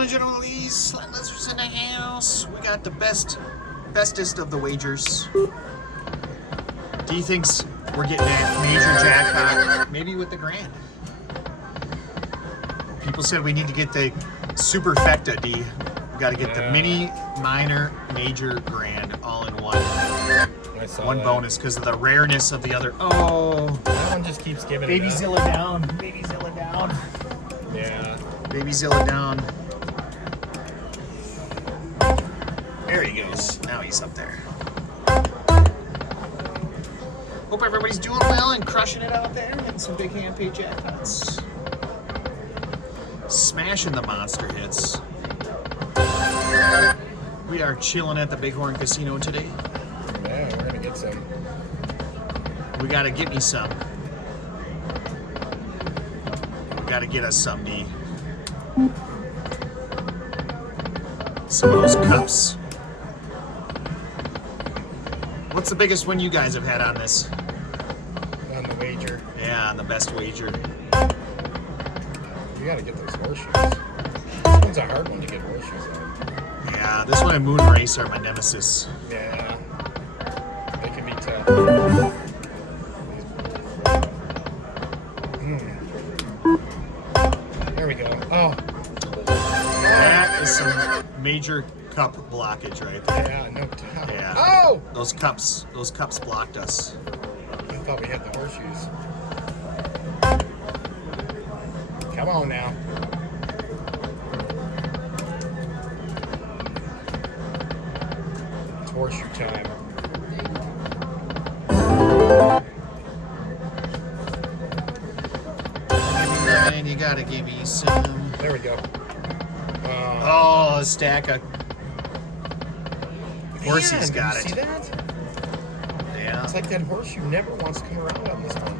and gentlemen, ladies, slot lizards in the house. We got the bestest of the wagers. D thinks we're getting a major jackpot, maybe with the grand. People said we need to get the superfecta, D. We got to get the mini, minor, major, grand all in one. One bonus because of the rareness of the other. Oh, that one just keeps giving. Baby Zilla down. Baby Zilla down. Yeah. Baby Zilla down. There he goes. Now he's up there. Hope everybody's doing well and crushing it out there. Getting some big hand pay jackpots. Smashing the monster hits. We are chilling at the Bighorn Casino today. Yeah, we're gonna get some. We gotta get me some. We gotta get us some, D. Some of those cups. What's the biggest one you guys have had on this? On the wager. Yeah, on the best wager. You gotta get those horseshoes. This one's a hard one to get horseshoes on. Yeah, this one and Moon Race are my nemesis. Yeah. They can be tough. There we go. Oh. That is some major cup blockage right there. Yeah, no doubt. Yeah. Oh! Those cups blocked us. I thought we had the horseshoes. Come on now. It's horseshoe time. And you gotta give me some. There we go. Oh, a stack of horsies got it. See that? Yeah. It's like that horseshoe never wants to come around on this one.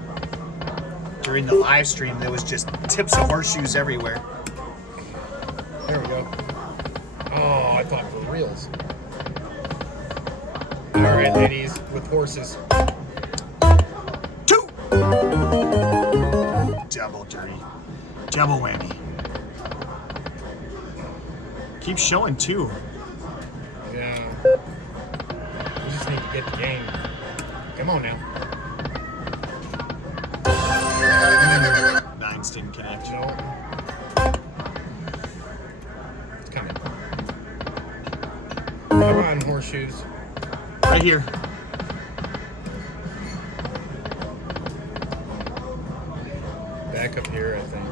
During the live stream, there was just tips of horseshoes everywhere. There we go. Oh, I thought for reals. All right, ladies, with horses. 2. Double dirty. Double whammy. Keep showing 2. Yeah. We just need to get the game. Come on now. 9s didn't connect. No. It's coming. Come on, horseshoes. Right here. Back up here, I think.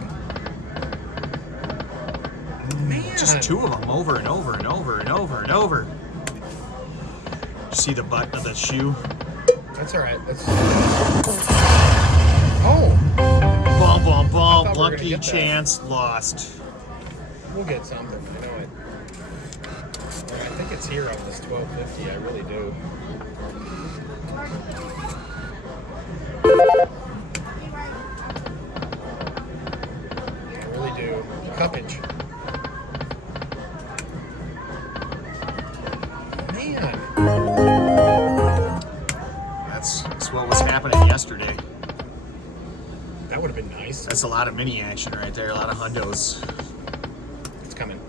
Man. Just 2 of them over and over and over and over and over. See the butt of the shoe? That's all right. That's. Oh. Bum, bum, bum. I thought we were gonna Lucky get that. chance lost. We'll get something. I know it. I think it's here on this 1250. I really do. I really do. Cuppage. Man. That's what was happening yesterday. That would have been nice. That's a lot of mini action right there. A lot of hundos. It's coming.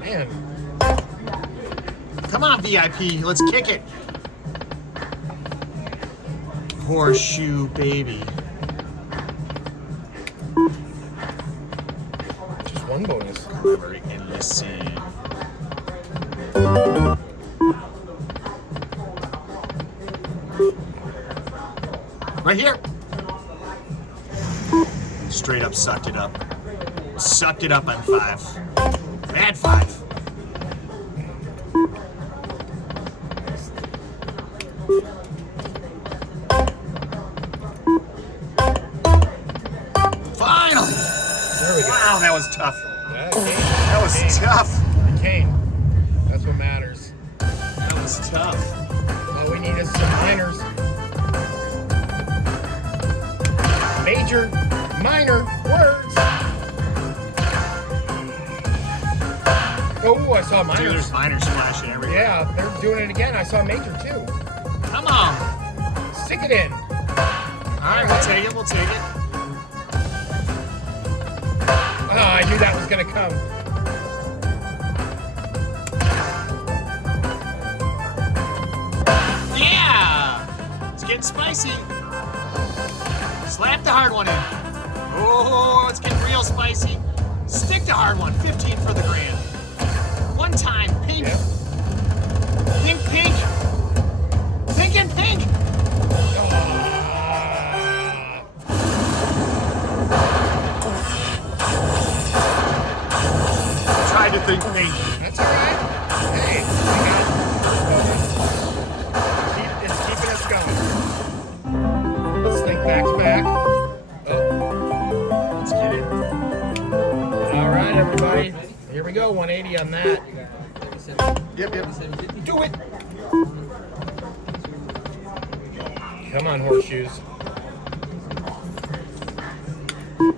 Man. Come on, VIP. Let's kick it. Horseshoe baby. Just one bonus. Clever and listen. Right here. Straight up sucked it up. Sucked it up on 5. Bad 5. Finally! There we go. Wow, that was tough. That came. That was tough. It came. That's what matters. That was tough. All we need is some minors. Major, minor words. Oh, I saw Dude, minors. there's minors flashing everywhere. Yeah, they're doing it again. I saw major too. Come on. Stick it in. right, we'll take it. We'll take it. Oh, I knew that was gonna come. Yeah! It's getting spicy. Slap the hard one in. Oh, it's getting real spicy. Stick the hard one. 15 for the grand. One time. Pink. Yep. Pink, pink. Pink and pink. Tried to think pink. That's all right. Hey, it's keeping us going. Let's think back to back. Oh, Let's get it. all right, everybody. Here we go. 180 on that. Yep. Do it. Come on, horseshoes.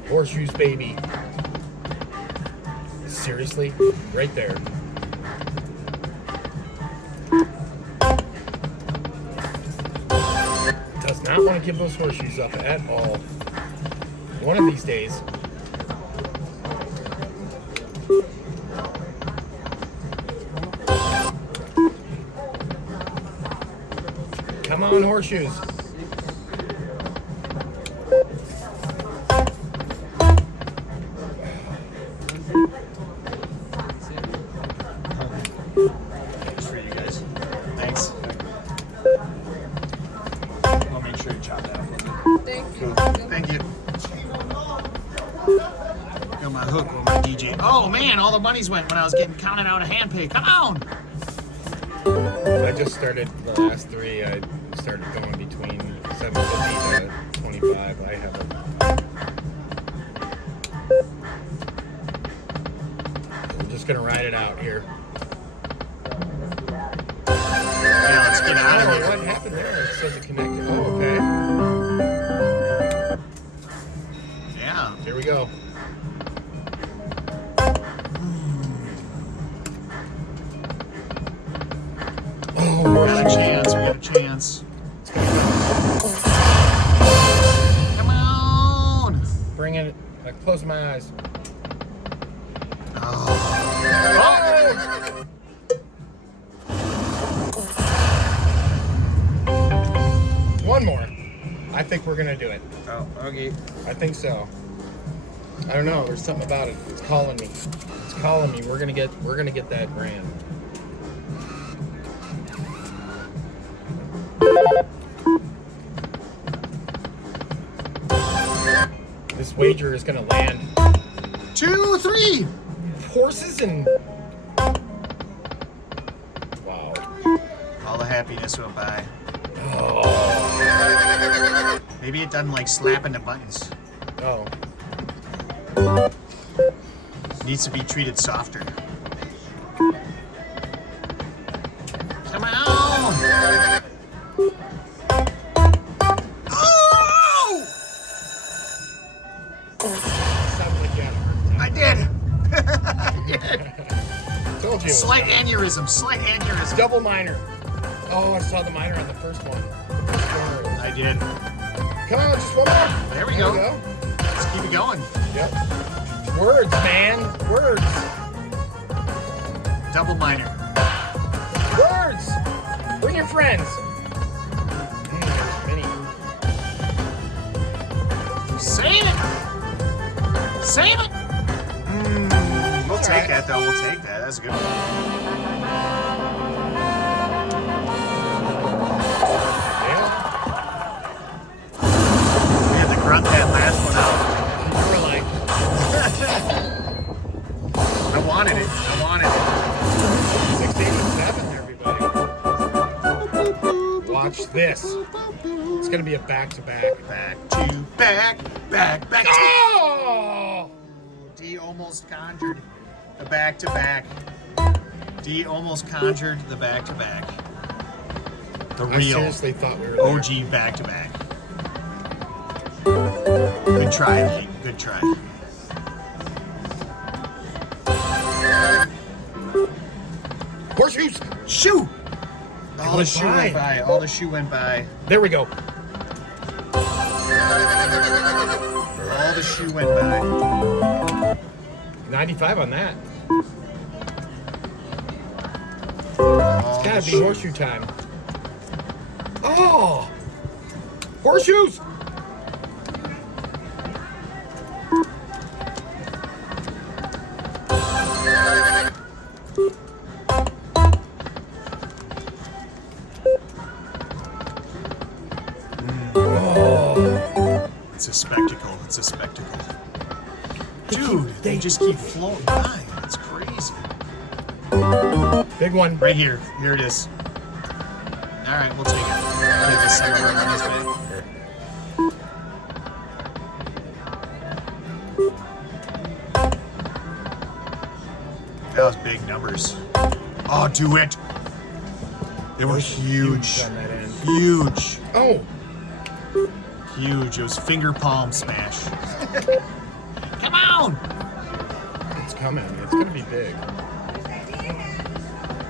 Horseshoes, baby. Seriously? Right there. Does not want to give those horseshoes up at all. One of these days. Come on, horseshoes. Thanks for you guys. Thanks. I'll make sure you chop that up. Thank you. Cool. Thank you. Got my hook with my DJ. Oh man, all the money's went when I was getting counted out a hand pay. Come on! I just started the last three. I started going between 750 to 25. I have a. We're just gonna ride it out here. Yeah, let's get out of Oh, here. what happened there? It says it connected. Oh, okay. Yeah. Here we go. Oh, We got a chance. We got a chance. Come on! bring it. I close my eyes. Oh. One more. I think we're gonna do it. Oh, okay. I think so. I don't know. There's something about it. It's calling me. It's calling me. We're gonna get that grand. This wager is gonna land. 2, 3. Horses and wow. All the happiness went by. Oh. Maybe it doesn't like slapping the buttons. Oh. Needs to be treated softer. Come on! Oh! Sounds like you had a heart attack. I did. I did. Told you. Slight aneurysm. Slight aneurysm. Double minor. Oh, I saw the minor on the first one. I did. Come on, just one more. There we go. Let's keep it going. Yep. Words, man. Words. Double minor. Words. Bring your friends. Mini. Save it. Save it. We'll take that though. We'll take that. That's a good one. Yeah. We had to grunt that last one out. You were like, I wanted it. I wanted it. 687, everybody. Watch this. It's gonna be a back-to-back. Back to back. Back. Back. Oh! D almost conjured the back to back. D almost conjured the back to back. The I real seriously thought we were there. OG back to back. Good try, King. Good try. Horseshoes! Shoe! All the went shoe by. went by. All the shoe went by. There we go. All the shoe went by. 95 on that. All It's gotta the be shoe. horseshoe time. Oh! Horseshoes! Oh. It's a spectacle. It's a spectacle. Dude, they just keep floating by. It's crazy. Big one. Right here. Here it is. All right, we'll take it. Get this son of a gun this way. That was big numbers. Oh, do it. They were huge. on that end. Huge. Oh! Huge. It was finger palm smash. Come on. It's coming. It's gonna be big.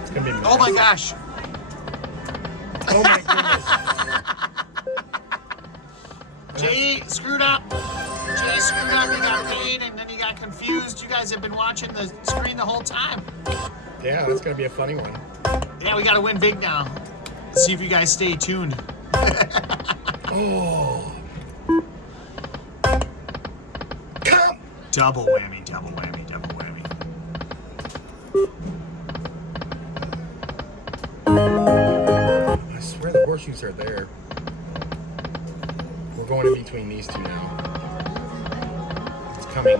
It's gonna be massive. Oh my gosh. Oh my goodness. Jay screwed up. Jay screwed up. He got paid and then he got confused. You guys have been watching the screen the whole time. Yeah, that's gonna be a funny one. Yeah, we got to win big now. See if you guys stay tuned. Oh. Come! Double whammy, double whammy, double whammy. I swear the horseshoes are there. We're going in between these two now. It's coming.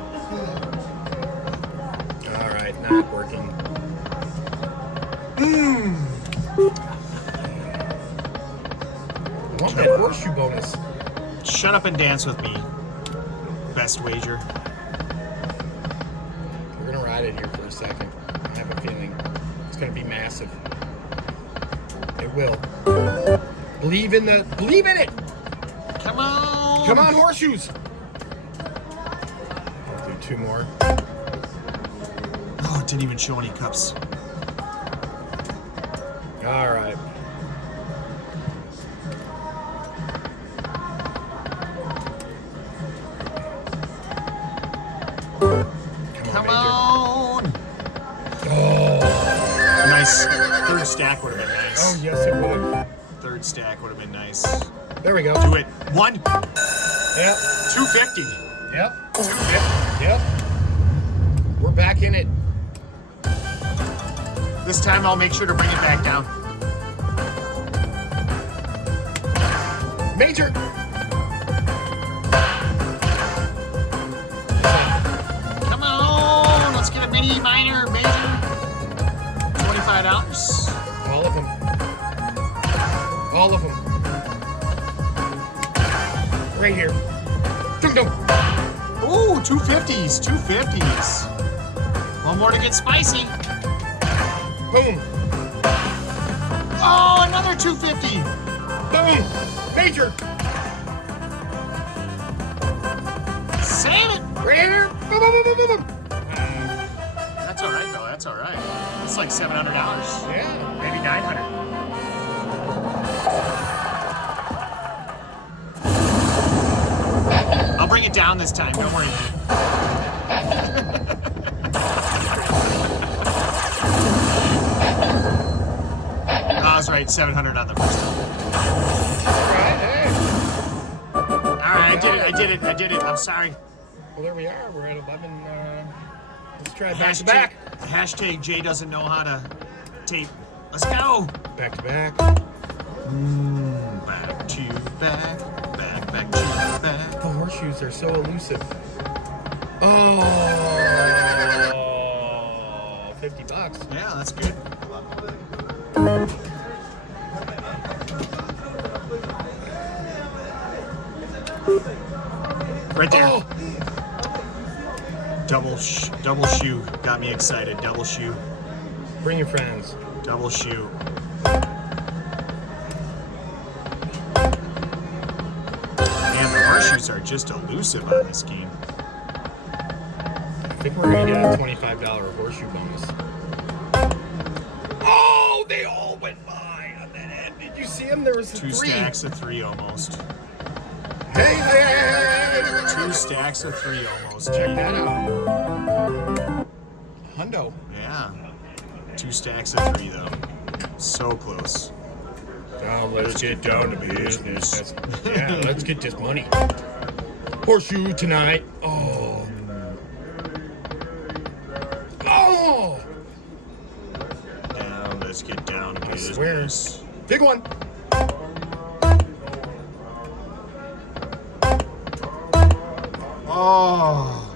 Alright, not working. I want that horseshoe bonus. Shut up and dance with me. Best wager. We're gonna ride it here for a second. I have a feeling it's gonna be massive. It will. Believe in it! Come on. Come on, horseshoes! I'll do two more. Oh, it didn't even show any cups. Alright. Come on. Oh. Nice. Third stack would have been nice. Oh, yes, it would. Third stack would have been nice. There we go. Do it. One. Yep. 250. Yep. Yep. We're back in it. This time I'll make sure to bring it back down. Major. Come on. Let's get a mini, minor, major. $25. All of them. All of them. Right here. Dum dum. Ooh, 250s. 250s. One more to get spicy. Boom. Oh, another 250. Boom. Major. Save it. Right here. Boom, boom, boom, boom, boom, boom. That's all right, though. That's all right. That's like $700. Yeah. Maybe 900. I'll bring it down this time. Don't worry. I was right. 700 on the first one. Right, hey. All right, I did it. I'm sorry. Well, there we are. We're at 11. Let's try it back to back. Hashtag Jay doesn't know how to tape. Let's go. Back to back. Back to back. Back to back. The horseshoes are so elusive. Oh, $50. Yeah, that's good. Right there. Oh. Double shoe. Got me excited. Double shoe. Bring your friends. Double shoe. Man, the horseshoes are just elusive on this game. I think we're gonna get a $25 horseshoe bonus. Oh, they all went by on that end. Did you see them? There was Two three. stacks of three almost. Hey, hey! 2 stacks of 3 almost. Check that out. Hundo. Yeah. 2 stacks of 3 though. So close. Now let's get down to business. Yeah, let's get this money. Horseshoe tonight. Oh. Oh! Down, let's get down to business. Swears. Big one. Oh.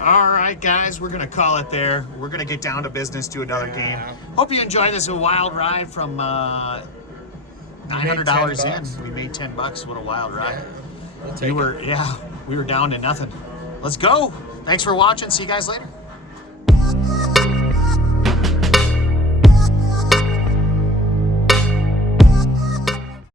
All right, guys, we're going to call it there. We're going to get down to business, do another game. Hope you enjoyed this. A wild ride from $900 in. We made $10. What a wild ride. We were down to nothing. Let's go. Thanks for watching. See you guys later.